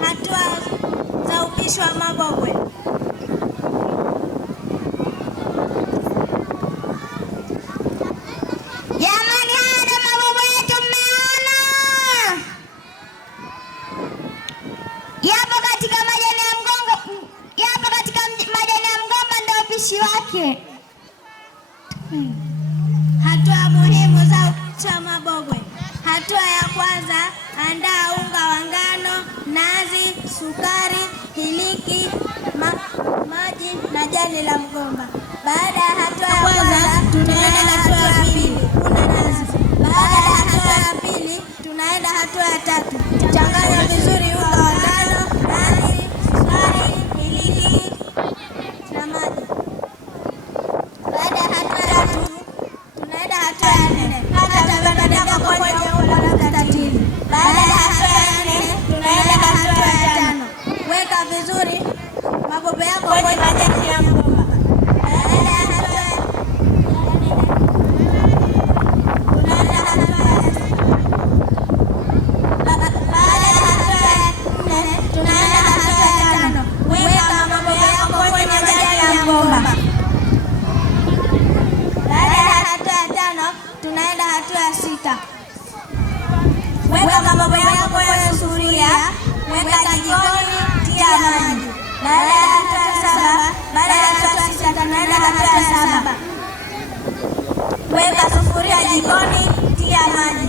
hatua za upishi wa mabogwe. Jamani, haya ndo mabogwe yetu, mmeona yapo katika majani ya mgongo, yapo katika majani ya mgomba, ndio upishi wake. Hatua muhimu za upishi wa mabogwe. Hatua ya kwanza, andaa unga wa ngano, nazi, sukari, hiliki, maji na jani la mgomba. Baada ya hatua ya kwanza, tunaenda hatua ya pili, kuna nazi. Baada ya hatua ya pili, tunaenda hatua ya tatu. Changanya vizuri unga wa ngano, nazi, sukari, hiliki na maji. Baada ya hatua ya tatu, tunaenda hatua ya nne. Baada ya hatua ya nne, tunaenda hatua ya tano. Weka vizuri mabogwe yako kwenye majani ya mgomba. Baada ya hatua ya nne, tunaenda hatua ya tano. Weka mabogwe yako kwenye majani ya mgomba. Baada ya hatua ya tano, tunaenda hatua ya sita. Weka mabogwe yako kwenye sufuria, weka jikoni, tia maji. Baada ya hatua ya saba, baada ya hatua ya sita, tunaenda hatua ya saba. Weka sufuria jikoni, tia maji.